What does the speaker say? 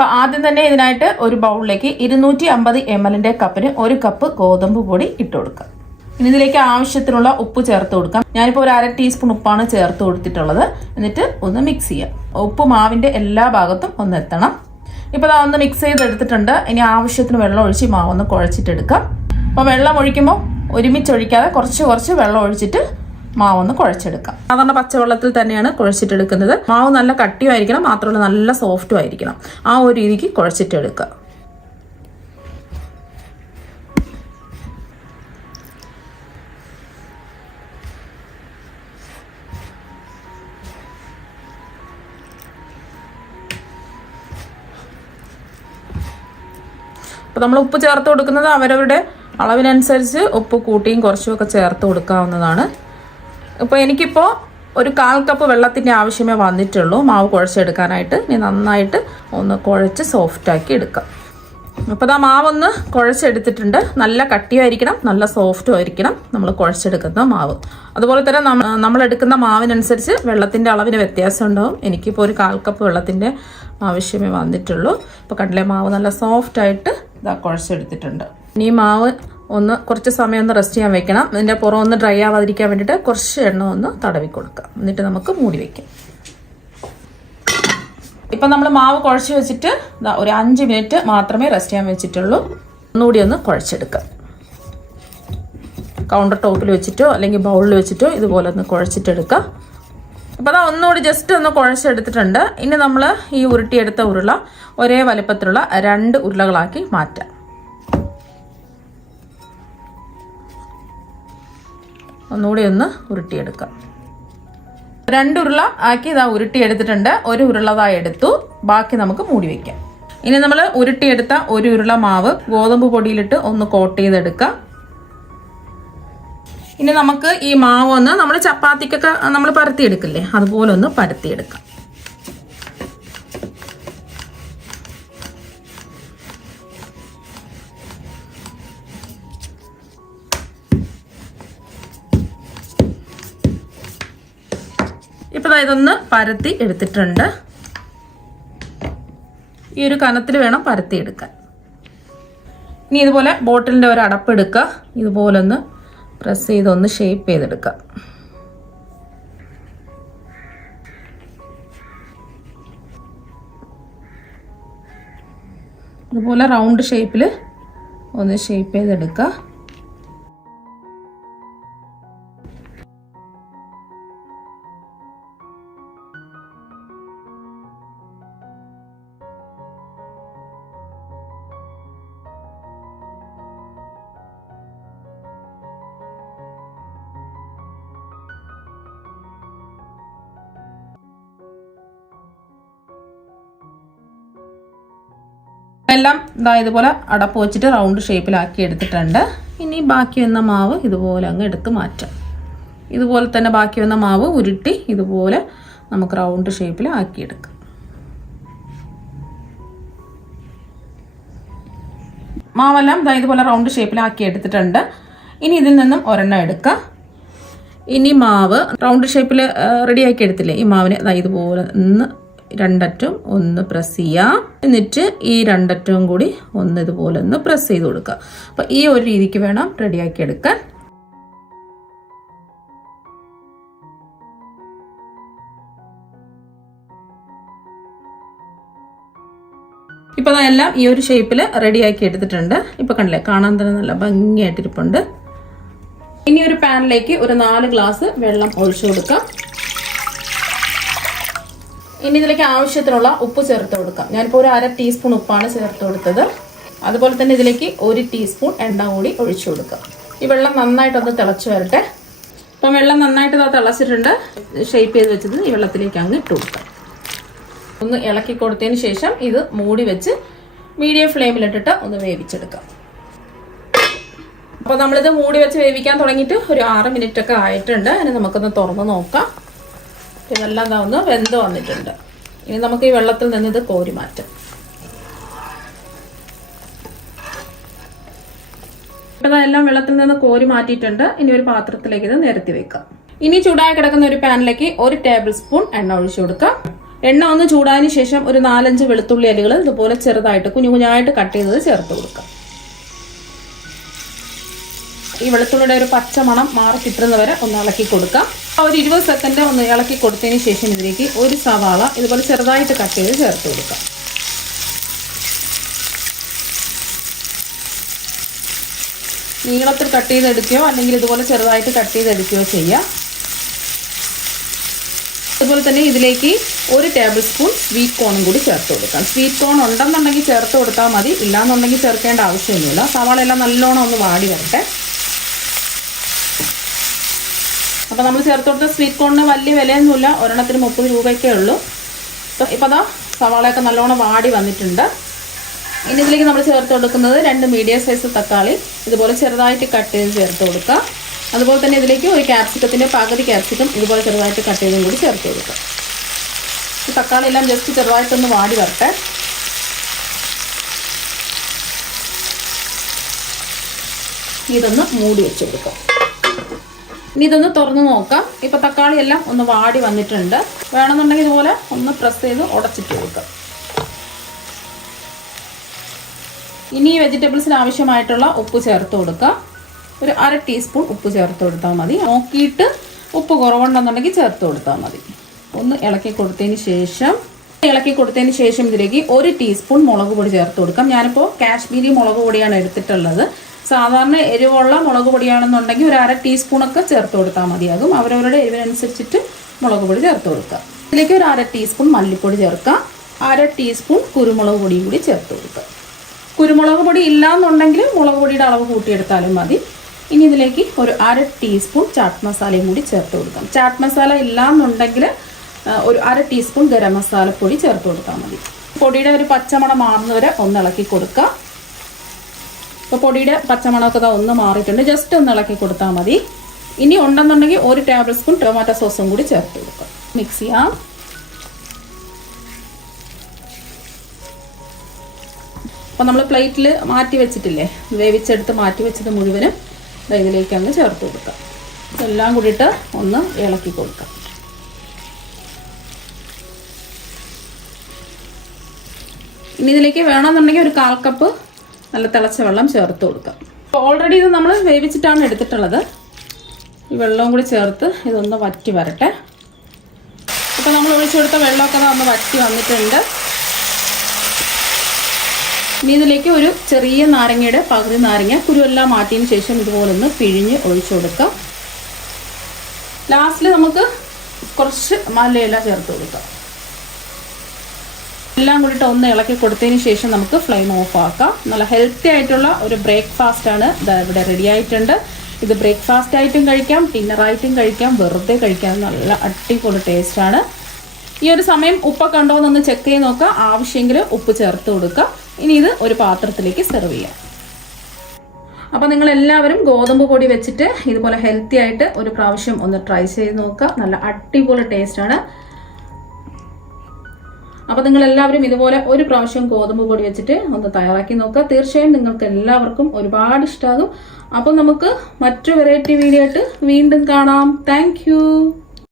അപ്പൊ ആദ്യം തന്നെ ഇതിനായിട്ട് ഒരു ബൗളിലേക്ക് ഇരുന്നൂറ്റി അമ്പത് എം എല്ലിന്റെ കപ്പിന് ഒരു കപ്പ് ഗോതമ്പ് പൊടി ഇട്ട് കൊടുക്കുക ഇനി ഇതിലേക്ക് ആവശ്യത്തിനുള്ള ഉപ്പ് ചേർത്ത് കൊടുക്കാം. ഞാനിപ്പോൾ ഒരു അര ടീസ്പൂൺ ഉപ്പാണ് ചേർത്ത് കൊടുത്തിട്ടുള്ളത്. എന്നിട്ട് ഒന്ന് മിക്സ് ചെയ്യാം. ഉപ്പ് മാവിന്റെ എല്ലാ ഭാഗത്തും ഒന്ന് എത്തണം. ഇപ്പൊ അത് ഒന്ന് മിക്സ് ചെയ്തെടുത്തിട്ടുണ്ട്. ഇനി ആവശ്യത്തിന് വെള്ളം ഒഴിച്ച് മാവൊന്ന് കുഴച്ചിട്ടെടുക്കാം. അപ്പോൾ വെള്ളം ഒഴിക്കുമ്പോൾ ഒരുമിച്ച് ഒഴിക്കാതെ കുറച്ച് കുറച്ച് വെള്ളം ഒഴിച്ചിട്ട് മാവ് ഒന്ന് കുഴച്ചെടുക്കാം. സാധാരണ പച്ചവെള്ളത്തിൽ തന്നെയാണ് കുഴച്ചിട്ടെടുക്കുന്നത്. മാവ് നല്ല കട്ടിയുമായിരിക്കണം മാത്രമല്ല നല്ല സോഫ്റ്റും ആയിരിക്കണം. ആ ഒരു രീതിക്ക് കുഴച്ചിട്ടെടുക്കുക. അപ്പോൾ നമ്മൾ ഉപ്പ് ചേർത്ത് കൊടുക്കുന്നത് അവരവരുടെ അളവിനനുസരിച്ച് ഉപ്പ് കൂട്ടിയും കുറച്ചും ഒക്കെ ചേർത്ത് കൊടുക്കാവുന്നതാണ്. ഇപ്പോൾ എനിക്കിപ്പോൾ ഒരു കാൽ കപ്പ് വെള്ളത്തിന്റെ ആവശ്യമേ വന്നിട്ടുള്ളൂ. മാവ് കുഴച്ചെടുക്കാനായിട്ട് ഇനി നന്നായിട്ട് ഒന്ന് കുഴച്ച് സോഫ്റ്റാക്കി എടുക്കാം. അപ്പോൾ ആ മാവൊന്ന് കുഴച്ചെടുത്തിട്ടുണ്ട്. നല്ല കട്ടിയായിരിക്കണം നല്ല സോഫ്റ്റും ആയിരിക്കണം നമ്മൾ കുഴച്ചെടുക്കുന്ന മാവ്. അതുപോലെ തന്നെ നമ്മൾ എടുക്കുന്ന മാവിനനുസരിച്ച് വെള്ളത്തിന്റെ അളവിന് വ്യത്യാസം ഉണ്ടാവും. എനിക്കിപ്പോൾ ഒരു കാൽ കപ്പ് വെള്ളത്തിന്റെ ആവശ്യമേ വന്നിട്ടുള്ളൂ. ഇപ്പോൾ കടലെ മാവ് നല്ല സോഫ്റ്റായിട്ട് ഇതാ കുഴച്ചെടുത്തിട്ടുണ്ട്. ഇനി മാവ് ഒന്ന് കുറച്ച് സമയം ഒന്ന് റെസ്റ്റ് ചെയ്യാൻ വെക്കണം. ഇതിന്റെ പുറം ഒന്ന് ഡ്രൈ ആവാതിരിക്കാൻ വേണ്ടിയിട്ട് കുറച്ച് എണ്ണ ഒന്ന് തടവി കൊടുക്കാം. എന്നിട്ട് നമുക്ക് മൂടി വെക്കാം. ഇപ്പം നമ്മൾ മാവ് കുഴച്ച് വെച്ചിട്ട് ഒരു അഞ്ച് മിനിറ്റ് മാത്രമേ റെസ്റ്റ് ചെയ്യാൻ വെച്ചിട്ടുള്ളൂ. ഒന്നുകൂടി ഒന്ന് കുഴച്ചെടുക്കാം. കൗണ്ടർ ടോപ്പിൽ വെച്ചിട്ടോ അല്ലെങ്കിൽ ബൗളിൽ വെച്ചിട്ടോ ഇതുപോലെ ഒന്ന് കുഴച്ചിട്ടെടുക്കാം. അപ്പോൾ അതാ ഒന്നുകൂടി ജസ്റ്റ് ഒന്ന് കുഴച്ചെടുത്തിട്ടുണ്ട്. ഇനി നമ്മൾ ഈ ഉരുട്ടിയെടുത്ത ഉരുള ഒരേ വലിപ്പത്തിലുള്ള രണ്ട് ഉരുളകളാക്കി മാറ്റാം. ഒന്നുകൂടി ഒന്ന് ഉരുട്ടിയെടുക്കാം. രണ്ട് ഉരുള ആക്കി ഇതാ ഉരുട്ടിയെടുത്തിട്ടുണ്ട്. ഒരു ഉരുളതായി എടുത്തു. ബാക്കി നമുക്ക് മൂടി വെക്കാം. ഇനി നമ്മൾ ഉരുട്ടിയെടുത്ത ഒരു ഉരുള മാവ് ഗോതമ്പ് പൊടിയിലിട്ട് ഒന്ന് കോട്ട് ചെയ്തെടുക്കാം. ഇനി നമുക്ക് ഈ മാവ് ഒന്ന് നമ്മൾ ചപ്പാത്തിക്കൊക്കെ നമ്മൾ പരത്തിയെടുക്കില്ലേ? അതുപോലെ ഒന്ന് പരത്തിയെടുക്കാം. ഇപ്പൊ ഇതൊന്ന് പരത്തി എടുത്തിട്ടുണ്ട്. ഈ ഒരു കനത്തിൽ വേണം പരത്തി എടുക്കാൻ. ഇനി ഇതുപോലെ ബോട്ടിലിന്റെ ഒരു അടപ്പ് എടുക്കുക. ഇതുപോലെ ഒന്ന് പ്രസ് ചെയ്തൊന്ന് ഷേപ്പ് ചെയ്തെടുക്കുക. ഇതുപോലെ റൗണ്ട് ഷേപ്പിൽ ഒന്ന് ഷേപ്പ് ചെയ്തെടുക്കുക. എല്ലാം ഇതാ ഇതുപോലെ അടപ്പ് വെച്ചിട്ട് റൗണ്ട് ഷേപ്പിലാക്കി എടുത്തിട്ടുണ്ട്. ഇനി ബാക്കി വന്ന മാവ് ഇതുപോലെ അങ്ങ് എടുത്ത് മാറ്റാം. ഇതുപോലെ തന്നെ ബാക്കി വന്ന മാവ് ഉരുട്ടി ഇതുപോലെ നമുക്ക് റൗണ്ട് ഷേപ്പിൽ ആക്കിയെടുക്കാം മാവെല്ലാം ഇതാ ഇതുപോലെ റൗണ്ട് ഷേപ്പിലാക്കി എടുത്തിട്ടുണ്ട്. ഇനി ഇതിൽ നിന്നും ഒരെണ്ണം എടുക്കാം. ഇനി മാവ് റൗണ്ട് ഷേപ്പിൽ റെഡിയാക്കി എടുത്തില്ലേ? ഈ മാവിനെ ദാ ഇതുപോലെ ഒന്ന് രണ്ടറ്റവും ഒന്ന് പ്രസ് ചെയ്യുക എന്നിട്ട് ഈ രണ്ടറ്റവും കൂടി ഒന്ന് ഇതുപോലെ ഒന്ന് പ്രസ് ചെയ്ത് കൊടുക്കുക. അപ്പോൾ ഈ ഒരു രീതിക്ക് വേണം റെഡിയാക്കി എടുക്കാൻ. ഇപ്പം അതെല്ലാം ഈ ഒരു ഷേപ്പിൽ റെഡിയാക്കി എടുത്തിട്ടുണ്ട്. ഇപ്പം കണ്ടില്ലേ കാണാൻ തന്നെ നല്ല ഭംഗിയായിട്ടിരിപ്പുണ്ട്. ഇനി ഒരു പാനിലേക്ക് ഒരു നാല് ഗ്ലാസ് വെള്ളം ഒഴിച്ചു കൊടുക്കാം. ഇനി ഇതിലേക്ക് ആവശ്യത്തിനുള്ള ഉപ്പ് ചേർത്ത് കൊടുക്കാം. ഞാനിപ്പോൾ ഒരു അര ടീസ്പൂൺ ഉപ്പാണ് ചേർത്ത് കൊടുത്തത്. അതുപോലെ തന്നെ ഇതിലേക്ക് ഒരു ടീസ്പൂൺ എണ്ണ കൂടി ഒഴിച്ചു കൊടുക്കാം ഈ വെള്ളം നന്നായിട്ടൊന്ന് തിളച്ചു വരട്ടെ. അപ്പം വെള്ളം നന്നായിട്ട് അത് തിളച്ചിട്ടുണ്ട്. ഷേപ്പ് ചെയ്ത് വെച്ചത് ഈ വെള്ളത്തിലേക്ക് അങ്ങ് ഇട്ട് കൊടുക്കാം. ഒന്ന് ഇളക്കി കൊടുത്തതിന് ശേഷം ഇത് മൂടി വെച്ച് മീഡിയം ഫ്ലെയിമിലിട്ടിട്ട് ഒന്ന് വേവിച്ചെടുക്കാം. അപ്പോൾ നമ്മളിത് മൂടി വെച്ച് വേവിക്കാൻ തുടങ്ങിയിട്ട് ഒരു ആറ് മിനിറ്റ് ഒക്കെ ആയിട്ടുണ്ട്. അതിന് നമുക്കൊന്ന് തുറന്ന് നോക്കാം. ഇതെല്ലാം ഒന്ന് വെന്ത് വന്നിട്ടുണ്ട്. ഇനി നമുക്ക് ഈ വെള്ളത്തിൽ നിന്ന് ഇത് കോരി മാറ്റാം. ഇപ്പം എല്ലാം വെള്ളത്തിൽ നിന്ന് കോരി മാറ്റിയിട്ടുണ്ട്. ഇനി ഒരു പാത്രത്തിലേക്ക് ഇത് നിരത്തി വെക്കാം. ഇനി ചൂടായി കിടക്കുന്ന ഒരു പാനിലേക്ക് ഒരു ടേബിൾ സ്പൂൺ എണ്ണ ഒഴിച്ചു കൊടുക്കാം. എണ്ണ ഒന്ന് ചൂടായതിനു ശേഷം ഒരു നാലഞ്ച് വെളുത്തുള്ളി അലികൾ ഇതുപോലെ ചെറുതായിട്ട് കുഞ്ഞു കുഞ്ഞായിട്ട് കട്ട് ചെയ്തത് ചേർത്ത് കൊടുക്കാം. ഈ വെളുത്തുള്ളിയുടെ ഒരു പച്ച മണം മാറി കിട്ടുന്നവരെ ഒന്ന് ഇളക്കി കൊടുക്കാം. ആ ഒരു ഇരുപത് സെക്കൻഡ് ഒന്ന് ഇളക്കി കൊടുത്തതിന് ശേഷം ഇതിലേക്ക് ഒരു സവാള ഇതുപോലെ ചെറുതായിട്ട് കട്ട് ചെയ്ത് ചേർത്ത് കൊടുക്കാം. നീളത്തിൽ കട്ട് ചെയ്തെടുക്കുകയോ അല്ലെങ്കിൽ ഇതുപോലെ ചെറുതായിട്ട് കട്ട് ചെയ്തെടുക്കുകയോ ചെയ്യാം. അതുപോലെ തന്നെ ഇതിലേക്ക് ഒരു ടേബിൾ സ്പൂൺ സ്വീറ്റ് കോണും കൂടി ചേർത്ത് കൊടുക്കാം. സ്വീറ്റ് കോൺ ഉണ്ടെന്നുണ്ടെങ്കിൽ ചേർത്ത് കൊടുത്താൽ മതി. ഇല്ലാന്നുണ്ടെങ്കിൽ ചേർക്കേണ്ട ആവശ്യമൊന്നുമില്ല. സവാള എല്ലാം നല്ലോണം ഒന്ന് വാടി വരട്ടെ. അപ്പോൾ നമ്മൾ ചേർത്ത് കൊടുത്ത സ്വീറ്റ് കോണിന് വലിയ വിലയൊന്നുമില്ല. ഒരെണ്ണത്തിന് മുപ്പത് രൂപയൊക്കെ ഉള്ളൂ. ഇപ്പോൾ അതാ സവാളയൊക്കെ നല്ലോണം വാടി വന്നിട്ടുണ്ട്. ഇനി ഇതിലേക്ക് നമ്മൾ ചേർത്ത് കൊടുക്കുന്നത് രണ്ട് മീഡിയം സൈസ് തക്കാളി. ഇതുപോലെ ചെറുതായിട്ട് കട്ട് ചെയ്ത് ചേർത്ത് കൊടുക്കുക. അതുപോലെ തന്നെ ഇതിലേക്ക് ഒരു ക്യാപ്സിക്കത്തിന്റെ പകുതി ക്യാപ്സിക്കം ഇതുപോലെ ചെറുതായിട്ട് കട്ട് ചെയ്തും കൂടി ചേർത്ത് കൊടുക്കുക. ഈ തക്കാളി എല്ലാം ജസ്റ്റ് ചെറുതായിട്ടൊന്ന് വാടി വരട്ടെ. ഇതൊന്ന് മൂടി വെച്ച് കൊടുക്കാം ഇനി ഇതൊന്ന് തുറന്ന് നോക്കാം. ഇപ്പൊ തക്കാളി എല്ലാം ഒന്ന് വാടി വന്നിട്ടുണ്ട്. വേണമെന്നുണ്ടെങ്കിൽ ഇതുപോലെ ഒന്ന് പ്രസ് ചെയ്ത് ഉടച്ചിട്ട് കൊടുക്കാം. ഇനി വെജിറ്റബിൾസിന് ആവശ്യമായിട്ടുള്ള ഉപ്പ് ചേർത്ത് കൊടുക്കാം. ഒരു അര ടീസ്പൂൺ ഉപ്പ് ചേർത്ത് കൊടുത്താൽ മതി. നോക്കിയിട്ട് ഉപ്പ് കുറവുണ്ടെന്നുണ്ടെങ്കിൽ ചേർത്ത് കൊടുത്താൽ മതി. ഒന്ന് ഇളക്കി കൊടുത്തതിന് ശേഷം ഇളക്കി കൊടുത്തതിന് ശേഷം ഇതിലേക്ക് ഒരു ടീസ്പൂൺ മുളക് പൊടി ചേർത്ത് കൊടുക്കാം. ഞാനിപ്പോൾ കാശ്മീരി മുളക് പൊടിയാണ് എടുത്തിട്ടുള്ളത്. സാധാരണ എരിവുള്ള മുളക് പൊടിയാണെന്നുണ്ടെങ്കിൽ ഒരു അര ടീസ്പൂണൊക്കെ ചേർത്ത് കൊടുത്താൽ മതിയാകും. അവരവരുടെ എരിവിനനുസരിച്ചിട്ട് മുളക് പൊടി ചേർത്ത് കൊടുക്കുക. ഇതിലേക്ക് ഒരു അര ടീസ്പൂൺ മല്ലിപ്പൊടി ചേർക്കാം അര ടീസ്പൂൺ കുരുമുളക് പൊടിയും കൂടി ചേർത്ത് കൊടുക്കുക. കുരുമുളക് പൊടി ഇല്ലാന്നുണ്ടെങ്കിൽ മുളക് പൊടിയുടെ അളവ് കൂട്ടിയെടുത്താലും മതി. ഇനി ഇതിലേക്ക് ഒരു അര ടീസ്പൂൺ ചാട്ട് മസാലയും കൂടി ചേർത്ത് കൊടുക്കാം. ചാട്ട് മസാല ഇല്ലാന്നുണ്ടെങ്കിൽ ഒരു അര ടീസ്പൂൺ ഗരം മസാലപ്പൊടി ചേർത്ത് കൊടുത്താൽ മതി. പൊടിയുടെ ഒരു പച്ചമണം മാറുന്നവരെ ഒന്ന് ഇളക്കി കൊടുക്കുക. ഇപ്പോൾ പൊടിയുടെ പച്ചമുളകൊക്കെ ഒന്ന് മാറിയിട്ടുണ്ട്. ജസ്റ്റ് ഒന്ന് ഇളക്കി കൊടുത്താൽ മതി. ഇനി ഉണ്ടെന്നുണ്ടെങ്കിൽ ഒരു ടേബിൾ സ്പൂൺ ടൊമാറ്റോ സോസും കൂടി ചേർത്ത് കൊടുക്കുക. മിക്സ് ചെയ്യാം. അപ്പോൾ നമ്മൾ പ്ലേറ്റിൽ മാറ്റി വെച്ചിട്ടില്ലേ? വേവിച്ചെടുത്ത് മാറ്റി വെച്ചത് മുഴുവനും ഇതിലേക്ക് അങ്ങ് ചേർത്ത് കൊടുക്കാം. എല്ലാം കൂടിയിട്ട് ഒന്ന് ഇളക്കി കൊടുക്കാം. ഇനി ഇതിലേക്ക് വേണമെന്നുണ്ടെങ്കിൽ ഒരു കാൽ കപ്പ് നല്ല തിളച്ച വെള്ളം ചേർത്ത് കൊടുക്കാം. അപ്പോൾ ഓൾറെഡി ഇത് നമ്മൾ വേവിച്ചിട്ടാണ് എടുത്തിട്ടുള്ളത്. ഈ വെള്ളവും കൂടി ചേർത്ത് ഇതൊന്ന് വറ്റി വരട്ടെ. ഇപ്പോൾ നമ്മൾ ഒഴിച്ചു കൊടുത്ത വെള്ളമൊക്കെ ഒന്ന് വറ്റി വന്നിട്ടുണ്ട്. ഇനി ഇതിലേക്ക് ഒരു ചെറിയ നാരങ്ങയുടെ പകുതി നാരങ്ങ കുരുവെല്ലാം മാറ്റിയതിന് ശേഷം ഇതുപോലെ ഒന്ന് പിഴിഞ്ഞ് ഒഴിച്ചു കൊടുക്കാം. ലാസ്റ്റിൽ നമുക്ക് കുറച്ച് മല്ലയില ചേർത്ത് കൊടുക്കാം. എല്ലാം കൂടിയിട്ട് ഒന്ന് ഇളക്കി കൊടുത്തതിന് ശേഷം നമുക്ക് ഫ്ലെയിം ഓഫ് ആക്കാം. നല്ല ഹെൽത്തി ആയിട്ടുള്ള ഒരു ബ്രേക്ക്ഫാസ്റ്റ് ആണ്. ഇവിടെ റെഡി ആയിട്ടുണ്ട്. ഇത് ബ്രേക്ക്ഫാസ്റ്റ് ആയിട്ടും കഴിക്കാം ഡിന്നറായിട്ടും കഴിക്കാം വെറുതെ കഴിക്കാം നല്ല അടിപൊളി ടേസ്റ്റ് ആണ്. ഈ ഒരു സമയം ഉപ്പൊക്കെ ഉണ്ടോ എന്നൊന്ന് ചെക്ക് ചെയ്ത് നോക്കുക ആവശ്യമെങ്കിൽ ഉപ്പ് ചേർത്ത് കൊടുക്കാം. ഇനി ഇത് ഒരു പാത്രത്തിലേക്ക് സെർവ് ചെയ്യാം. അപ്പോൾ നിങ്ങൾ എല്ലാവരും ഗോതമ്പ് പൊടി വെച്ചിട്ട് ഇതുപോലെ ഹെൽത്തി ആയിട്ട് ഒരു പ്രാവശ്യം ഒന്ന് ട്രൈ ചെയ്ത് നോക്കുക നല്ല അടിപൊളി ടേസ്റ്റ് ആണ്. അപ്പോൾ നിങ്ങൾ എല്ലാവരും ഇതുപോലെ ഒരു പ്രാവശ്യം ഗോതമ്പ് പൊടി വെച്ചിട്ട് ഒന്ന് തയ്യാറാക്കി നോക്കുക. തീർച്ചയായും നിങ്ങൾക്ക് എല്ലാവർക്കും ഒരുപാട് ഇഷ്ടമാകും അപ്പോൾ നമുക്ക് മറ്റു വെറൈറ്റി വീഡിയോ ആയിട്ട് വീണ്ടും കാണാം. താങ്ക്